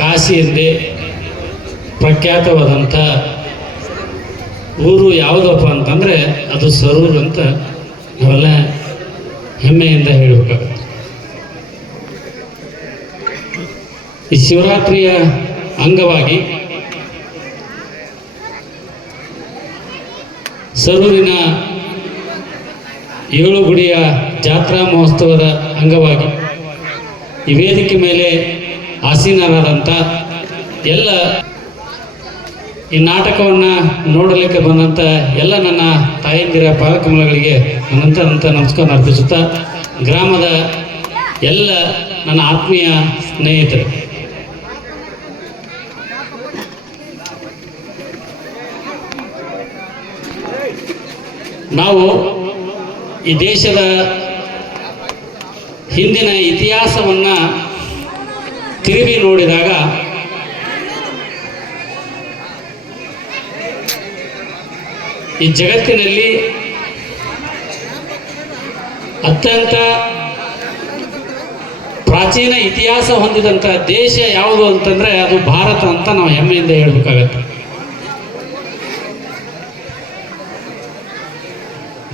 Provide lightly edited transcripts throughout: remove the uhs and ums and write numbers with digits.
ಕಾಶಿ ಎಂದೇ ಪ್ರಖ್ಯಾತವಾದಂಥ ಊರು ಯಾವುದಪ್ಪ ಅಂತಂದರೆ ಅದು ಸರೂರು ಅಂತ ನಾವೆಲ್ಲ ಹೆಮ್ಮೆಯಿಂದ ಹೇಳಬೇಕಾಗುತ್ತೆ. ಈ ಶಿವರಾತ್ರಿಯ ಅಂಗವಾಗಿ ಸರೂರಿನ 7 ಗುಡಿಯ ಜಾತ್ರಾ ಮಹೋತ್ಸವದ ಅಂಗವಾಗಿ ಈ ವೇದಿಕೆ ಮೇಲೆ ಆಸೀನರಾದಂಥ ಎಲ್ಲ ಈ ನಾಟಕವನ್ನು ನೋಡಲಿಕ್ಕೆ ಬಂದಂಥ ಎಲ್ಲ ನನ್ನ ತಾಯಂದಿರ ಪಾಲಕಮಲಗಳಿಗೆ ಅನಂತ ನಮಸ್ಕಾರ ಅರ್ಪಿಸುತ್ತಾ, ಗ್ರಾಮದ ಎಲ್ಲ ನನ್ನ ಆತ್ಮೀಯ ಸ್ನೇಹಿತರು, ನಾವು ಈ ದೇಶದ ಹಿಂದಿನ ಇತಿಹಾಸವನ್ನು ತಿರುಗಿ ನೋಡಿದಾಗ ಈ ಜಗತ್ತಿನಲ್ಲಿ ಅತ್ಯಂತ ಪ್ರಾಚೀನ ಇತಿಹಾಸ ಹೊಂದಿದಂಥ ದೇಶ ಯಾವುದು ಅಂತಂದರೆ ಅದು ಭಾರತ ಅಂತ ನಾವು ಹೆಮ್ಮೆಯಿಂದ ಹೇಳಬೇಕಾಗತ್ತೆ.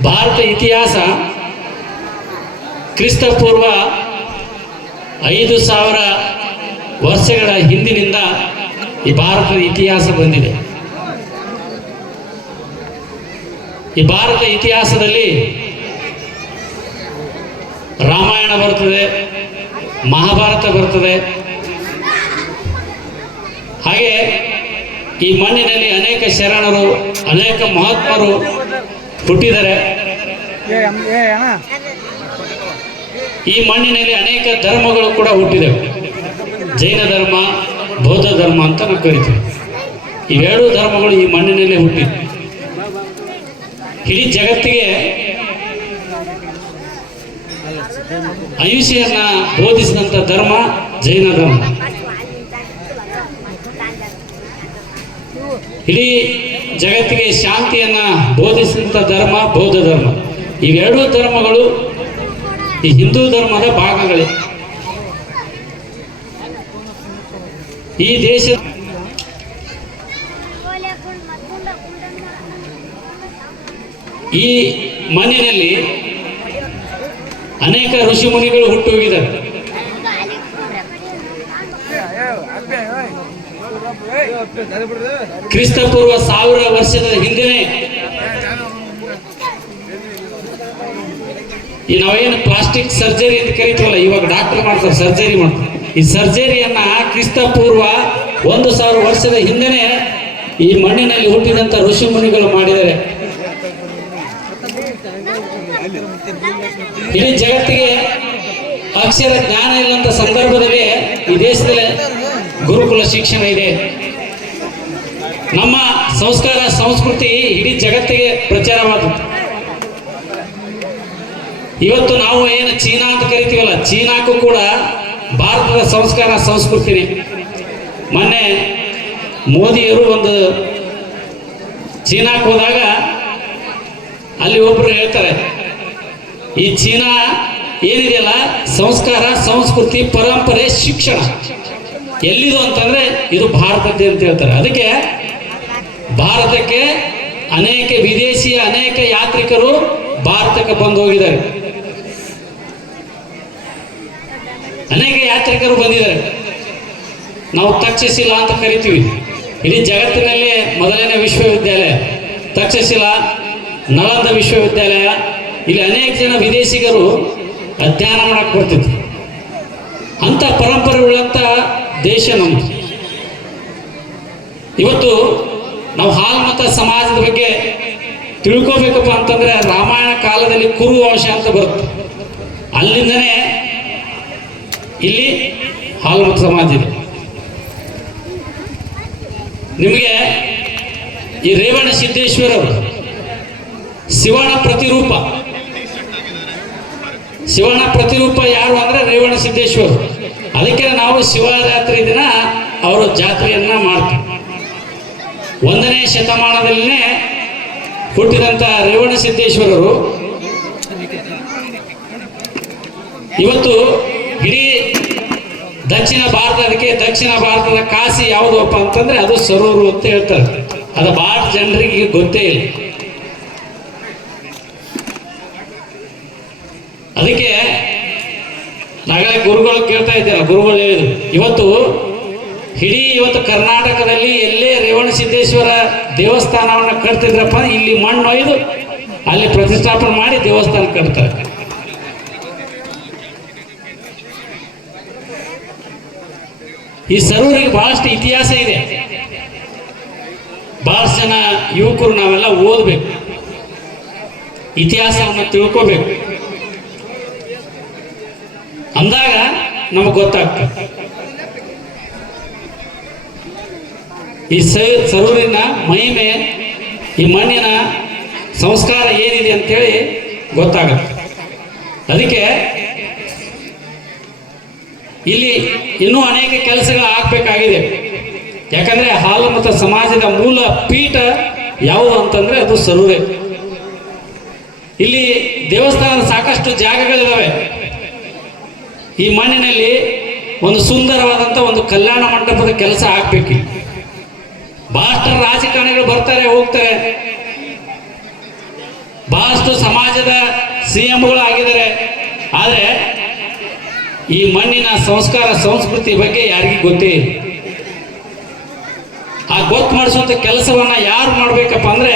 ಭಾರತ ಇತಿಹಾಸ ಕ್ರಿಸ್ತಪೂರ್ವ 5000 ವರ್ಷಗಳ ಹಿಂದಿನಿಂದ ಈ ಭಾರತದ ಇತಿಹಾಸ ಬಂದಿದೆ. ಈ ಭಾರತ ಇತಿಹಾಸದಲ್ಲಿ ರಾಮಾಯಣ ಬರ್ತದೆ, ಮಹಾಭಾರತ ಬರ್ತದೆ. ಹಾಗೆ ಈ ಮಣ್ಣಿನಲ್ಲಿ ಅನೇಕ ಶರಣರು, ಅನೇಕ ಮಹಾತ್ಮರು ಹುಟ್ಟಿದ್ದಾರೆ. ಈ ಮಣ್ಣಿನಲ್ಲಿ ಅನೇಕ ಧರ್ಮಗಳು ಕೂಡ ಹುಟ್ಟಿದವೆ. ಜೈನ ಧರ್ಮ, ಬೌದ್ಧ ಧರ್ಮ ಅಂತ ನಾವು ಕರಿತೀವಿ. ಇವೆರಡೂ ಧರ್ಮಗಳು ಈ ಮಣ್ಣಿನಲ್ಲೇ ಹುಟ್ಟಿವೆ. ಇಡೀ ಜಗತ್ತಿಗೆ ಅಹಿಂಸೆಯನ್ನ ಬೋಧಿಸಿದಂಥ ಧರ್ಮ ಜೈನ ಧರ್ಮ. ಇಡೀ ಜಗತ್ತಿಗೆ ಶಾಂತಿಯನ್ನ ಬೋಧಿಸಿದಂಥ ಧರ್ಮ ಬೌದ್ಧ ಧರ್ಮ. ಇವೆರಡೂ ಧರ್ಮಗಳು ಈ ಹಿಂದೂ ಧರ್ಮದ ಭಾಗಗಳೇ. ಈ ದೇಶ ಈ ಮಣ್ಣಿನಲ್ಲಿ ಅನೇಕ ಋಷಿ ಮುನಿಗಳು ಹುಟ್ಟು ಹೋಗಿದ್ದಾರೆ. ಕ್ರಿಸ್ತಪೂರ್ವ 1000 ವರ್ಷದ ಹಿಂದೆನೆ ಈ ನಾವೇನು ಪ್ಲಾಸ್ಟಿಕ್ ಸರ್ಜರಿ ಅಂತ ಕರಿತೀವಲ್ಲ, ಇವಾಗ ಡಾಕ್ಟರ್ ಮಾಡ್ತಾರೆ, ಸರ್ಜರಿ ಮಾಡ್ತಾರೆ. ಈ ಸರ್ಜರಿಯನ್ನ ಕ್ರಿಸ್ತಪೂರ್ವ 1000 ವರ್ಷದ ಹಿಂದೆನೆ ಈ ಮಣ್ಣಿನಲ್ಲಿ ಹುಟ್ಟಿದಂಥ ಋಷಿ ಮುನಿಗಳು ಮಾಡಿದ್ದಾರೆ. ಇಡೀ ಜಗತ್ತಿಗೆ ಅಕ್ಷರ ಜ್ಞಾನ ಇಲ್ಲಂತ ಸಂದರ್ಭದಲ್ಲಿ ಈ ದೇಶದಲ್ಲಿ ಗುರುಕುಲ ಶಿಕ್ಷಣ ಇದೆ. ನಮ್ಮ ಸಂಸ್ಕಾರ ಸಂಸ್ಕೃತಿ ಇಡೀ ಜಗತ್ತಿಗೆ ಪ್ರಚಾರವಾದದ್ದು. ಇವತ್ತು ನಾವು ಏನು ಚೀನಾ ಅಂತ ಕರಿತೀವಲ್ಲ, ಚೀನಾಕ್ಕೂ ಕೂಡ ಭಾರತದ ಸಂಸ್ಕಾರ ಸಂಸ್ಕೃತಿನೇ. ಮೊನ್ನೆ ಮೋದಿಯವರು ಒಂದು ಚೀನಾಕ್ಕೆ ಹೋದಾಗ ಅಲ್ಲಿ ಒಬ್ಬರು ಹೇಳ್ತಾರೆ, ಈ ಚೀನಾ ಏನಿದೆಯಲ್ಲ ಸಂಸ್ಕಾರ ಸಂಸ್ಕೃತಿ ಪರಂಪರೆ ಶಿಕ್ಷಣ ಎಲ್ಲಿದು ಅಂತಂದ್ರೆ ಇದು ಭಾರತದ್ದೇ ಅಂತ ಹೇಳ್ತಾರೆ. ಅದಕ್ಕೆ ಭಾರತಕ್ಕೆ ಅನೇಕ ವಿದೇಶಿಯ ಅನೇಕ ಯಾತ್ರಿಕರು ಭಾರತಕ್ಕೆ ಬಂದು ಹೋಗಿದ್ದಾರೆ. ಅನೇಕ ಯಾತ್ರಿಕರು ಬಂದಿದ್ದಾರೆ. ನಾವು ತಕ್ಷಶಿಲಾ ಅಂತ ಕರಿತೀವಿ. ಇಡೀ ಜಗತ್ತಿನಲ್ಲಿ ಮೊದಲನೇ ವಿಶ್ವವಿದ್ಯಾಲಯ ತಕ್ಷಶಿಲಾ, ನಳಂದ ವಿಶ್ವವಿದ್ಯಾಲಯ. ಇಲ್ಲಿ ಅನೇಕ ಜನ ವಿದೇಶಿಗರು ಅಧ್ಯಯನ ಮಾಡಕ್ಕೆ ಬರ್ತಿದ್ರು. ಅಂಥ ಪರಂಪರೆ ಉಳ್ಳಂಥ ದೇಶ ನಮ್ಮದು. ಇವತ್ತು ನಾವು ಹಾಲ್ಮತ ಸಮಾಜದ ಬಗ್ಗೆ ತಿಳ್ಕೋಬೇಕಪ್ಪ ಅಂತಂದ್ರೆ ರಾಮಾಯಣ ಕಾಲದಲ್ಲಿ ಕುರು ವಂಶ ಅಂತ ಬರುತ್ತೆ. ಅಲ್ಲಿಂದನೇ ಇಲ್ಲಿ ಹಾಲ್ಮತ ಸಮಾಜ ಇದೆ. ನಿಮಗೆ ಈ ರೇವಣ ಸಿದ್ದೇಶ್ವರರು ಶಿವನ ಪ್ರತಿರೂಪ. ಶಿವನ ಪ್ರತಿರೂಪ ಯಾರು ಅಂದ್ರೆ ರೇವಣ ಸಿದ್ದೇಶ್ವರ. ಅದಕ್ಕೆ ನಾವು ಶಿವರಾತ್ರಿ ದಿನ ಅವರ ಜಾತ್ರೆಯನ್ನ ಮಾಡ್ತೀವಿ. 1ನೇ ಶತಮಾನದಲ್ಲೇ ಹುಟ್ಟಿದಂಥ ರೇವಣ ಸಿದ್ದೇಶ್ವರರು ಇವತ್ತು ಇಡೀ ದಕ್ಷಿಣ ಭಾರತದ ಕಾಶಿ ಯಾವುದಪ್ಪ ಅಂತಂದ್ರೆ ಅದು ಸರೂರು ಅಂತ ಹೇಳ್ತಾರೆ. ಅದು ಭಾಳ ಜನರಿಗೆ ಗೊತ್ತೇ ಇಲ್ಲ. ಅದಕ್ಕೆ ನಾಳೆ ಗುರುಗಳು ಕೇಳ್ತಾ ಇದ್ದಾರೆ, ಗುರುಗಳು ಹೇಳಿದ್ರು ಇವತ್ತು ಕರ್ನಾಟಕದಲ್ಲಿ ಎಲ್ಲೇ ರೇವಣಸಿದ್ದೇಶ್ವರ ದೇವಸ್ಥಾನವನ್ನು ಕಟ್ತಿದ್ರಪ್ಪ, ಇಲ್ಲಿ ಮಣ್ಣು ಒಯ್ದು ಅಲ್ಲಿ ಪ್ರತಿಷ್ಠಾಪನೆ ಮಾಡಿ ದೇವಸ್ಥಾನ ಕಟ್ತಾರೆ. ಈ ಸರೂರಿಗೆ ಬಹಳಷ್ಟು ಇತಿಹಾಸ ಇದೆ. ಬಹಳಷ್ಟು ಜನ ಯುವಕರು ನಾವೆಲ್ಲ ಓದಬೇಕು, ಇತಿಹಾಸವನ್ನು ತಿಳ್ಕೋಬೇಕು, ಅಂದಾಗ ನಮಗೆ ಗೊತ್ತಾಗ್ತದೆ. ಈ ಸರೂರಿನ ಮಹಿಮೆ, ಈ ಮಣ್ಣಿನ ಸಂಸ್ಕಾರ ಏನಿದೆ ಅಂತೇಳಿ ಗೊತ್ತಾಗುತ್ತೆ. ಅದಕ್ಕೆ ಇಲ್ಲಿ ಇನ್ನೂ ಅನೇಕ ಕೆಲಸಗಳು ಆಗಬೇಕಾಗಿದೆ. ಯಾಕಂದ್ರೆ ಹಾಲಮತ ಸಮಾಜದ ಮೂಲ ಪೀಠ ಯಾವುದು ಅಂತಂದ್ರೆ ಅದು ಸರೂರೇ. ಇಲ್ಲಿ ದೇವಸ್ಥಾನದ ಸಾಕಷ್ಟು ಜಾಗಗಳಿದಾವೆ. ಈ ಮಣ್ಣಿನಲ್ಲಿ ಒಂದು ಸುಂದರವಾದಂಥ ಒಂದು ಕಲ್ಯಾಣ ಮಂಟಪದ ಕೆಲಸ ಆಗ್ಬೇಕು. ಬಹಳಷ್ಟು ರಾಜಕಾರಣಿಗಳು ಬರ್ತಾರೆ ಹೋಗ್ತಾರೆ, ಬಹಳಷ್ಟು ಸಮಾಜದ ಸಿಎಂಗಳು ಆಗಿದ್ದಾರೆ. ಆದರೆ ಈ ಮಣ್ಣಿನ ಸಂಸ್ಕಾರ ಸಂಸ್ಕೃತಿ ಬಗ್ಗೆ ಯಾರಿಗೂ ಗೊತ್ತೇ ಇಲ್ಲ. ಆ ಗೊತ್ತು ಮಾಡಿಸುವಂಥ ಕೆಲಸವನ್ನ ಯಾರು ಮಾಡ್ಬೇಕಪ್ಪ ಅಂದ್ರೆ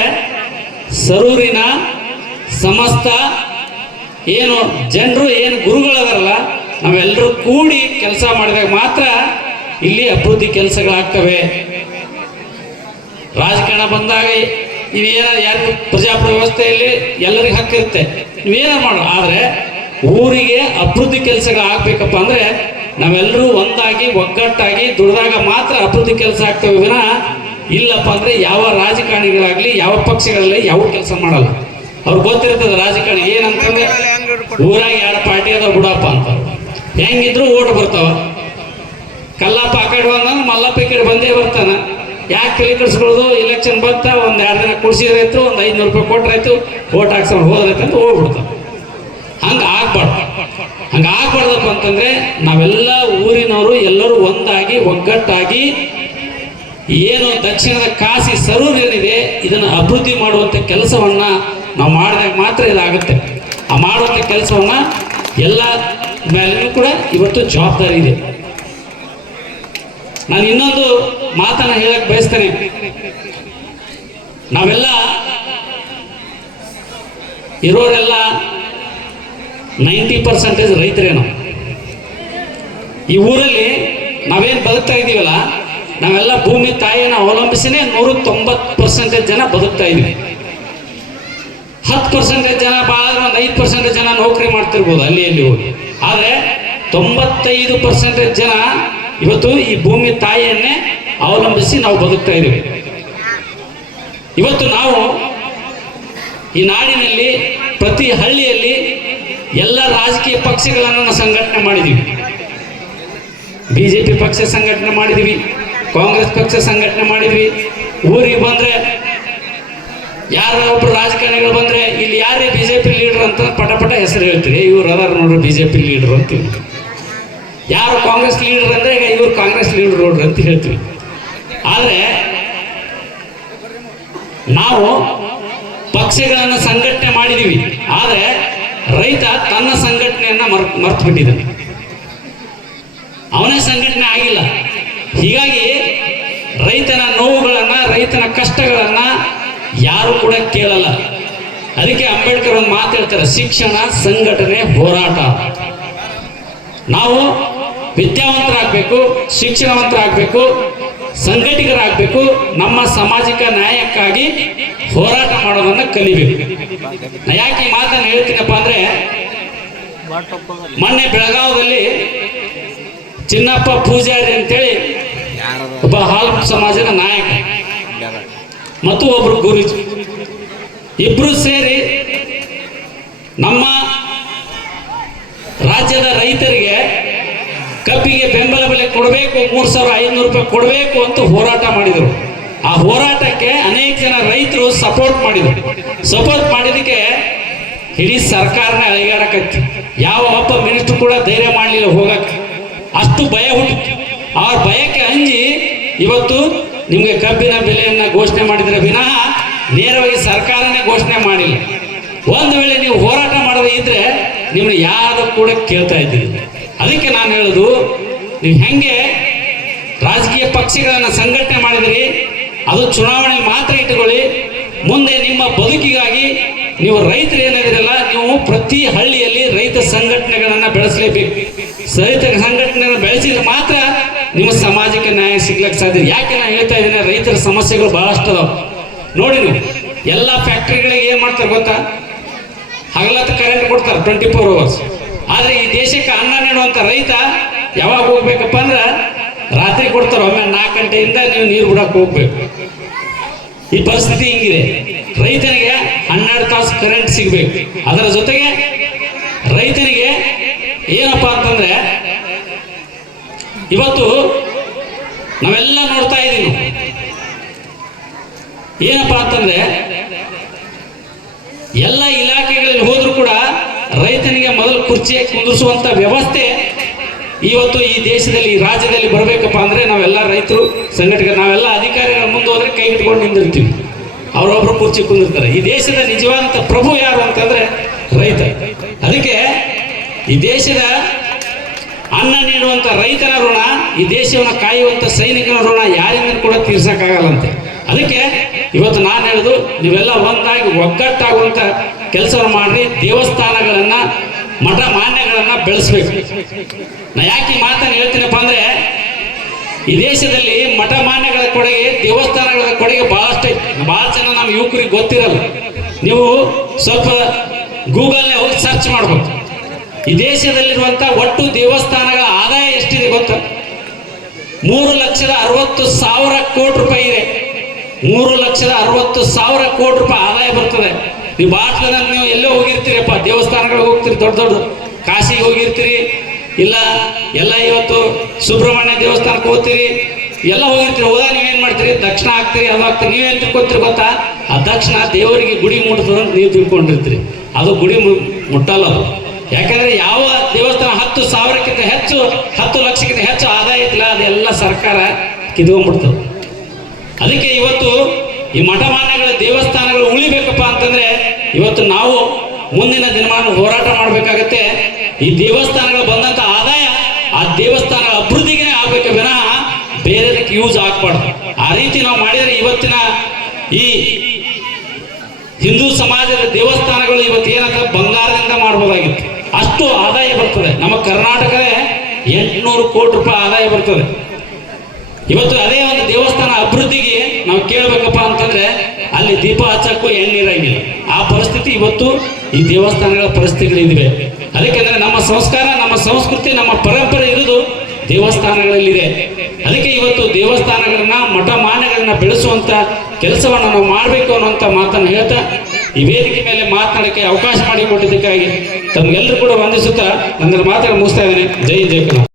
ಸರೂರಿನ ಸಮಸ್ತ ಏನು ಜನರು, ಏನು ಗುರುಗಳದಾರಲ್ಲ, ನಾವೆಲ್ಲರೂ ಕೂಡಿ ಕೆಲಸ ಮಾಡಿದಾಗ ಮಾತ್ರ ಇಲ್ಲಿ ಅಭಿವೃದ್ಧಿ ಕೆಲಸಗಳಾಗ್ತವೆ. ರಾಜಕಾರಣ ಬಂದಾಗ ಯಾರು ಪ್ರಜಾಪ್ರಭುತ್ವ ವ್ಯವಸ್ಥೆಯಲ್ಲಿ ಎಲ್ಲರಿಗೂ ಹಕ್ಕಿರುತ್ತೆ, ನೀವೇನ ಮಾಡೋ. ಆದರೆ ಊರಿಗೆ ಅಭಿವೃದ್ಧಿ ಕೆಲಸಗಳು ಆಗ್ಬೇಕಪ್ಪ ಅಂದ್ರೆ ನಾವೆಲ್ಲರೂ ಒಂದಾಗಿ ಒಗ್ಗಟ್ಟಾಗಿ ದುಡಿದಾಗ ಮಾತ್ರ ಅಭಿವೃದ್ಧಿ ಕೆಲಸ ಆಗ್ತವೆ ವಿನಃ ಇಲ್ಲಪ್ಪ ಅಂದ್ರೆ ಯಾವ ರಾಜಕಾರಣಿಗಳಾಗ್ಲಿ ಯಾವ ಪಕ್ಷಗಳಲ್ಲಿ ಯಾವ ಕೆಲಸ ಮಾಡಲ್ಲ. ಅವ್ರಿಗೆ ಗೊತ್ತಿರ್ತದೆ ರಾಜಕಾರಣಿ ಏನಂತಂದ್ರೆ ಊರಾಗ 2 ಪಾರ್ಟಿ ಅದಾವ ಬಿಡಪ್ಪ ಅಂತ, ಹೆಂಗಿದ್ರು ಓಟ್ ಬರ್ತಾವ. ಕಲ್ಲಪ್ಪ ಆ ಕಡೆ ಬಂದ ಮಲ್ಲಪ್ಪ ಈ ಕಡೆ ಬಂದೇ ಬರ್ತಾನ. ಯಾಕೆ ತಲೆ ಕೆಡಿಸ್ಕೊಳ್ಳೋದು, ಎಲೆಕ್ಷನ್ ಬಂತ ಒಂದು 2 ದಿನ ಕುಡಿಸಿದ್ರಾಯ್ತು, ಒಂದು 500 ರೂಪಾಯಿ ಕೊಟ್ರಾಯ್ತು, ಓಟ್ ಹಾಕ್ಸ್ಕೊಂಡು ಹೋದ್ರಾಯ್ತು ಅಂತ ಹೋಗ್ಬಿಡ್ತಾವ. ಹಂಗಾಗ್ಬಾರ್ದಪ್ಪ ಅಂತಂದ್ರೆ ನಾವೆಲ್ಲ ಊರಿನವರು ಎಲ್ಲರೂ ಒಂದಾಗಿ ಒಗ್ಗಟ್ಟಾಗಿ ಏನು ದಕ್ಷಿಣದ ಕಾಶಿ ಸರೂರು ಏನಿದೆ ಇದನ್ನು ಅಭಿವೃದ್ಧಿ ಮಾಡುವಂಥ ಕೆಲಸವನ್ನ ನಾವು ಮಾಡಿದಾಗ ಮಾತ್ರ ಇದಾಗುತ್ತೆ. ಆ ಮಾಡುವಂಥ ಕೆಲಸವನ್ನ ಎಲ್ಲ ಮೇಲೂ ಕೂಡ ಇವತ್ತು ಜವಾಬ್ದಾರಿ ಇದೆ. ನಾನು ಇನ್ನೊಂದು ಮಾತನ್ನ ಹೇಳಕ್ ಬಯಸ್ತೇನೆ. ನಾವೆಲ್ಲ ಇರೋರೆಲ್ಲ 90% ರೈತರೇನು. ಈ ಊರಲ್ಲಿ ನಾವೇನು ಬದುಕ್ತಾ ಇದ್ದೀವಲ್ಲ, ನಾವೆಲ್ಲ ಭೂಮಿ ತಾಯಿಯನ್ನು ಅವಲಂಬಿಸಿನೇ 190% ಜನ ಬದುಕ್ತಾ ಇದ್ವಿ. 10% ಜನ ಭಾಳ, ಒಂದು 5% ಜನ ನೌಕರಿ ಮಾಡ್ತಿರ್ಬೋದು ಅಲ್ಲಿ ಹೋಗಿ. ಆದರೆ 95% ಜನ ಇವತ್ತು ಈ ಭೂಮಿ ತಾಯಿಯನ್ನೇ ಅವಲಂಬಿಸಿ ನಾವು ಬದುಕ್ತಾ ಇದ್ದೀವಿ. ಇವತ್ತು ನಾವು ಈ ನಾಡಿನಲ್ಲಿ ಪ್ರತಿ ಹಳ್ಳಿಯಲ್ಲಿ ಎಲ್ಲ ರಾಜಕೀಯ ಪಕ್ಷಗಳನ್ನು ಸಂಘಟನೆ ಮಾಡಿದ್ದೀವಿ. ಬಿಜೆಪಿ ಪಕ್ಷ ಸಂಘಟನೆ ಮಾಡಿದ್ದೀವಿ, ಕಾಂಗ್ರೆಸ್ ಪಕ್ಷ ಸಂಘಟನೆ ಮಾಡಿದ್ವಿ. ಊರಿಗೆ ಬಂದ್ರೆ ಯಾರ ಒಬ್ರು ರಾಜಕಾರಣಿಗಳು ಬಂದ್ರೆ ಇಲ್ಲಿ ಯಾರೇ ಬಿಜೆಪಿ ಲೀಡರ್ ಅಂತ ಪಟ ಹೆಸರು ಹೇಳ್ತೀರಿ, ಇವ್ರು ಅದಾರ ನೋಡ್ರಿ ಬಿಜೆಪಿ ಲೀಡರ್ ಅಂತೀವಿ. ಯಾರು ಕಾಂಗ್ರೆಸ್ ಲೀಡರ್ ಅಂದ್ರೆ ಈಗ ಇವ್ರು ಕಾಂಗ್ರೆಸ್ ಲೀಡರ್ ನೋಡ್ರಿ ಅಂತ ಹೇಳ್ತೀವಿ. ಆದ್ರೆ ನಾವು ಪಕ್ಷಗಳನ್ನು ಸಂಘಟನೆ ಮಾಡಿದೀವಿ, ಆದ್ರೆ ರೈತ ತನ್ನ ಸಂಘಟನೆಯನ್ನ ಮರ್ತು ಬಿಟ್ಟಿದ್ದಾನೆ, ಅವನೇ ಸಂಘಟನೆ ಆಗಿಲ್ಲ. ಹೀಗಾಗಿ ರೈತನ ನೋವುಗಳನ್ನ, ರೈತನ ಕಷ್ಟಗಳನ್ನ ಯಾರು ಕೂಡ ಕೇಳಲ್ಲ. ಅದಕ್ಕೆ ಅಂಬೇಡ್ಕರ್ ಒಂದು ಮಾತು ಹೇಳ್ತಾರೆ, ಶಿಕ್ಷಣ, ಸಂಘಟನೆ, ಹೋರಾಟ. ನಾವು ವಿದ್ಯಾವಂತರಾಗಬೇಕು, ಶಿಕ್ಷಣವಂತರಾಗಬೇಕು, ಸಂಘಟಿಗರಾಗಬೇಕು, ನಮ್ಮ ಸಾಮಾಜಿಕ ನ್ಯಾಯಕ್ಕಾಗಿ ಹೋರಾಟ ಮಾಡೋದನ್ನ ಕಲಿಬೇಕು. ಯಾಕೆ ಈ ಮಾತನ್ನು ಹೇಳ್ತೀನಪ್ಪ ಅಂದ್ರೆ, ಮೊನ್ನೆ ಬೆಳಗಾವದಲ್ಲಿ ಚಿನ್ನಪ್ಪ ಪೂಜಾರಿ ಅಂತೇಳಿ ಒಬ್ಬ ಹಾಲ್ ಸಮಾಜದ ನಾಯಕ ಮತ್ತು ಒಬ್ರು ಗುರುಜಿ ಇಬ್ರು ಸೇರಿ ನಮ್ಮ ರಾಜ್ಯದ ರೈತರಿಗೆ ಕಬ್ಬಿಗೆ ಬೆಂಬಲ ಬೆಲೆ ಕೊಡಬೇಕು, 3,500 ರೂಪಾಯಿ ಕೊಡಬೇಕು ಅಂತ ಹೋರಾಟ ಮಾಡಿದರು. ಆ ಹೋರಾಟಕ್ಕೆ ಅನೇಕ ಜನ ರೈತರು ಸಪೋರ್ಟ್ ಮಾಡಿದರು. ಸಪೋರ್ಟ್ ಮಾಡಿದಕ್ಕೆ ಇಡೀ ಸರ್ಕಾರನೇ ಅಲಿಗಾಡಕತ್ತಿ. ಯಾವ ಒಬ್ಬ ಮಿನಿಸ್ಟರ್ ಕೂಡ ಧೈರ್ಯ ಮಾಡಲಿಲ್ಲ ಹೋಗಕ್ಕೆ. ಅಷ್ಟು ಭಯ ಹುಟ್ಟಿತು. ಆ ಭಯಕ್ಕೆ ಅಂಜಿ ಇವತ್ತು ನಿಮಗೆ ಕಬ್ಬಿನ ಬೆಲೆಯನ್ನು ಘೋಷಣೆ ಮಾಡಿದರೆ ವಿನಃ ನೇರವಾಗಿ ಸರ್ಕಾರನೇ ಘೋಷಣೆ ಮಾಡಿಲ್ಲ. ಒಂದು ವೇಳೆ ನೀವು ಹೋರಾಟ ಮಾಡದೇ ಇದ್ರೆ ನಿಮ್ಮನ್ನು ಯಾರು ಕೂಡ ಕೇಳ್ತಾ ಇದ್ದೀರಿ. ಅದಕ್ಕೆ ನಾನು ಹೇಳೋದು, ನೀವು ಹೆಂಗೆ ರಾಜಕೀಯ ಪಕ್ಷಗಳನ್ನು ಸಂಘಟನೆ ಮಾಡಿದಿರಿ ಅದು ಚುನಾವಣೆ ಮಾತ್ರ ಇಟ್ಟುಕೊಳ್ಳಿ. ಮುಂದೆ ನಿಮ್ಮ ಬದುಕಿಗಾಗಿ ನೀವು ರೈತರು ಏನಾದಿರಲ್ಲ, ನೀವು ಪ್ರತಿ ಹಳ್ಳಿಯಲ್ಲಿ ರೈತ ಸಂಘಟನೆಗಳನ್ನು ಬೆಳೆಸಲೇಬೇಕು. ರೈತ ಸಂಘಟನೆಯನ್ನು ಬೆಳೆಸಿದ್ರೆ ಮಾತ್ರ ನಿಮ್ಮ ಸಮಾಜಕ್ಕೆ ನ್ಯಾಯ ಸಿಗ್ಲಿಕ್ಕೆ ಸಾಧ್ಯ. ಯಾಕೆ ನಾನು ಹೇಳ್ತಾ ಇದ್ದೀನಿ, ರೈತರ ಸಮಸ್ಯೆಗಳು ಬಹಳಷ್ಟು ಅದಾವ. ನೋಡಿ, ನೀವು ಎಲ್ಲ ಫ್ಯಾಕ್ಟ್ರಿಗಳಿಗೆ ಏನು ಮಾಡ್ತಾರೆ ಗೊತ್ತಾ? ಹಗಲತ್ತು ಕರೆಂಟ್ ಕೊಡ್ತಾರೆ 24 hours. ಆದರೆ ಈ ದೇಶಕ್ಕೆ ಅನ್ನ ನೀಡುವಂಥ ರೈತ ಯಾವಾಗ ಹೋಗ್ಬೇಕಪ್ಪ ಅಂದ್ರೆ ರಾತ್ರಿ ಕೊಡ್ತಾರೆ. ಒಮ್ಮೆ 4 ಗಂಟೆಯಿಂದ ನೀವು ನೀರು ಬಿಡಕ್ಕೆ ಹೋಗ್ಬೇಕು. ಈ ಪರಿಸ್ಥಿತಿ ಹಿಂಗಿದೆ. ರೈತನಿಗೆ 12 ತಾಸು ಕರೆಂಟ್ ಸಿಗಬೇಕು. ಅದರ ಜೊತೆಗೆ ರೈತನಿಗೆ ಏನಪ್ಪಾ ಅಂತಂದ್ರೆ ಇವತ್ತು ನಾವೆಲ್ಲ ನೋಡ್ತಾ ಇದ್ದೀವಿ, ಏನಪ್ಪಾ ಅಂತಂದ್ರೆ ಎಲ್ಲ ಇಲಾಖೆಗಳಲ್ಲಿ ಹೋದ್ರೂ ಕೂಡ ರೈತನಿಗೆ ಮೊದಲು ಕುರ್ಚಿಗೆ ಕುಂದಿರಿಸುವಂತ ವ್ಯವಸ್ಥೆ ಇವತ್ತು ಈ ದೇಶದಲ್ಲಿ, ಈ ರಾಜ್ಯದಲ್ಲಿ ಬರಬೇಕಪ್ಪ ಅಂದ್ರೆ ನಾವೆಲ್ಲ ರೈತರು ಸಂಘಟನೆ, ನಾವೆಲ್ಲ ಅಧಿಕಾರಿಗಳ ಮುಂದೆ ಹೋದ್ರೆ ಕೈ ಇಟ್ಕೊಂಡು ನಿಂದಿರ್ತೀವಿ. ಅವರೊಬ್ರು ಕುರ್ಚಿ ಕುಂದಿರ್ತಾರೆ. ಈ ದೇಶದ ನಿಜವಾದಂತ ಪ್ರಭು ಯಾರು ಅಂತಂದ್ರೆ ರೈತ. ಅದಕ್ಕೆ ಈ ದೇಶದ ಅನ್ನ ನೀಡುವಂತ ರೈತನ ಋಣ, ಈ ದೇಶವನ್ನು ಕಾಯುವಂತ ಸೈನಿಕನ ಋಣ ಯಾರಿಂದ ಕೂಡ ತೀರ್ಸಕ್ಕಾಗಲ್ಲಂತೆ. ಅದಕ್ಕೆ ಇವತ್ತು ನಾನು ಹೇಳುದು, ನೀವೆಲ್ಲ ಒಂದಾಗಿ ಒಗ್ಗಟ್ಟಾಗುವಂತ ಕೆಲಸವನ್ನು ಮಾಡಿ ದೇವಸ್ಥಾನಗಳನ್ನ, ಮಠ ಮಾನ್ಯಗಳನ್ನ ಬೆಳೆಸ್ಬೇಕು. ನಾ ಯಾಕೆ ಮಾತನ್ನು ಹೇಳ್ತೀನಪ್ಪ ಅಂದ್ರೆ, ಈ ದೇಶದಲ್ಲಿ ಮಠ ಮಾನ್ಯಗಳ ಕೊಡುಗೆ, ದೇವಸ್ಥಾನಗಳ ಕೊಡುಗೆ ಬಹಳಷ್ಟು ಬಹಳ ಜನ ನಮ್ಮ ಯುವಕರಿಗೆ ಗೊತ್ತಿರಲ್ಲ. ನೀವು ಸ್ವಲ್ಪ ಗೂಗಲ್ನೇ ಹೋಗಿ ಸರ್ಚ್ ಮಾಡ್ಬೇಕು. ಈ ದೇಶದಲ್ಲಿರುವಂತ ಒಟ್ಟು ದೇವಸ್ಥಾನಗಳ ಆದಾಯ ಎಷ್ಟಿದೆ ಗೊತ್ತಾ? 3,60,000 ಕೋಟಿ ರೂಪಾಯಿ ಇದೆ. 3,60,000 ಕೋಟಿ ರೂಪಾಯಿ ಆದಾಯ ಬರ್ತದೆ. ನೀವು ಭಾರತದಲ್ಲಿ ನೀವು ಎಲ್ಲೋ ಹೋಗಿರ್ತೀರಪ್ಪ, ದೇವಸ್ಥಾನಗಳಿಗೆ ಹೋಗ್ತೀರಿ, ದೊಡ್ಡ ದೊಡ್ಡ ಕಾಶಿಗೆ ಹೋಗಿರ್ತೀರಿ, ಇಲ್ಲ ಎಲ್ಲ ಇವತ್ತು ಸುಬ್ರಹ್ಮಣ್ಯ ದೇವಸ್ಥಾನಕ್ಕೆ ಹೋಗ್ತೀರಿ, ಎಲ್ಲ ಹೋಗಿರ್ತೀರಿ. ಹೋದಾಗ ನೀವೇನ್ ಮಾಡ್ತೀರಿ? ದಕ್ಷಿಣ ಹಾಕ್ತೀರಿ, ಅದು ಹಾಕ್ತೀರಿ. ನೀವೇನ್ ತಿಳ್ಕೊತೀರಿ ಗೊತ್ತಾ? ಆ ದಕ್ಷಿಣ ದೇವರಿಗೆ ಗುಡಿ ಮುಟ್ತದ ಅಂತ ನೀವು ತಿಳ್ಕೊಂಡಿರ್ತೀರಿ. ಅದು ಗುಡಿ ಮುಟ್ಟಲ್ಲ ಅದು. ಯಾಕಂದ್ರೆ ಯಾವ ದೇವಸ್ಥಾನ 10,000ಕ್ಕಿಂತ ಹೆಚ್ಚು, 10 ಲಕ್ಷಕ್ಕಿಂತ ಹೆಚ್ಚು ಆದಾಯ ಇತ್ತಿಲ್ಲ, ಅದೆಲ್ಲ ಸರ್ಕಾರ ಕಿತ್ಕೊಂಡ್ಬಿಡ್ತದೆ. ಅದಕ್ಕೆ ಇವತ್ತು ಈ ಮಠಮಾನ್ಯಗಳ ದೇವಸ್ಥಾನಗಳು ಉಳಿಬೇಕಪ್ಪ ಅಂತಂದ್ರೆ ಇವತ್ತು ನಾವು ಮುಂದಿನ ದಿನಮಾನ ಹೋರಾಟ ಮಾಡಬೇಕಾಗತ್ತೆ. ಈ ದೇವಸ್ಥಾನಗಳು ಬಂದಂತ ಆದಾಯ ಆ ದೇವಸ್ಥಾನ ಅಭಿವೃದ್ಧಿಗೆ ಆಗ್ಬೇಕು ವಿನಃ ಬೇರೆದಕ್ಕೆ ಯೂಸ್ ಆಗ್ಬಾರ್ದು. ಆ ರೀತಿ ನಾವು ಮಾಡಿದರೆ ಇವತ್ತಿನ ಈ ಹಿಂದೂ ಸಮಾಜದ ದೇವಸ್ಥಾನಗಳು ಇವತ್ತು ಏನಂತ ಬಂಗಾರದಿಂದ ಮಾಡ್ಬೋದಾಗಿತ್ತು. ಅಷ್ಟು ಆದಾಯ ಬರ್ತದೆ. ನಮ್ಮ ಕರ್ನಾಟಕದ 800 ಕೋಟಿ ರೂಪಾಯಿ ಆದಾಯ ಬರ್ತದೆ. ಇವತ್ತು ಅದೇ ಒಂದು ದೇವಸ್ಥಾನ ಅಭಿವೃದ್ಧಿಗೆ ನಾವು ಕೇಳಬೇಕಪ್ಪ ಅಂತಂದ್ರೆ ಅಲ್ಲಿ ದೀಪ ಹಚ್ಚಕ್ಕೂ ಎಣ್ಣಿರಂಗಿಲ್ಲ. ಆ ಪರಿಸ್ಥಿತಿ ಇವತ್ತು ಈ ದೇವಸ್ಥಾನಗಳ ಪರಿಸ್ಥಿತಿಗಳಿವೆ. ಅದಕ್ಕೆಂದ್ರೆ ನಮ್ಮ ಸಂಸ್ಕಾರ, ನಮ್ಮ ಸಂಸ್ಕೃತಿ, ನಮ್ಮ ಪರಂಪರೆ ಇರುವುದು ದೇವಸ್ಥಾನಗಳಲ್ಲಿದೆ. ಅದಕ್ಕೆ ಇವತ್ತು ದೇವಸ್ಥಾನಗಳನ್ನ, ಮಠ ಮಾನ್ಯಗಳನ್ನ ಬೆಳೆಸುವಂತ ಕೆಲಸವನ್ನು ನಾವು ಮಾಡಬೇಕು ಅನ್ನುವಂಥ ಮಾತನ್ನು ಹೇಳ್ತಾ ಈ ವೇದಿಕೆ ಮೇಲೆ ಮಾತನಾಡಕ್ಕೆ ಅವಕಾಶ ಮಾಡಿಕೊಟ್ಟಿದ್ದಕ್ಕಾಗಿ ತಮಗೆಲ್ಲರೂ ಕೂಡ ವಂದಿಸುತ್ತಾ ನನ್ನ ಮಾತನ್ನು ಮುಗಿಸ್ತಾ ಇದ್ದೇನೆ. ಜೈ ಜೈ ಕನ್ನಡ.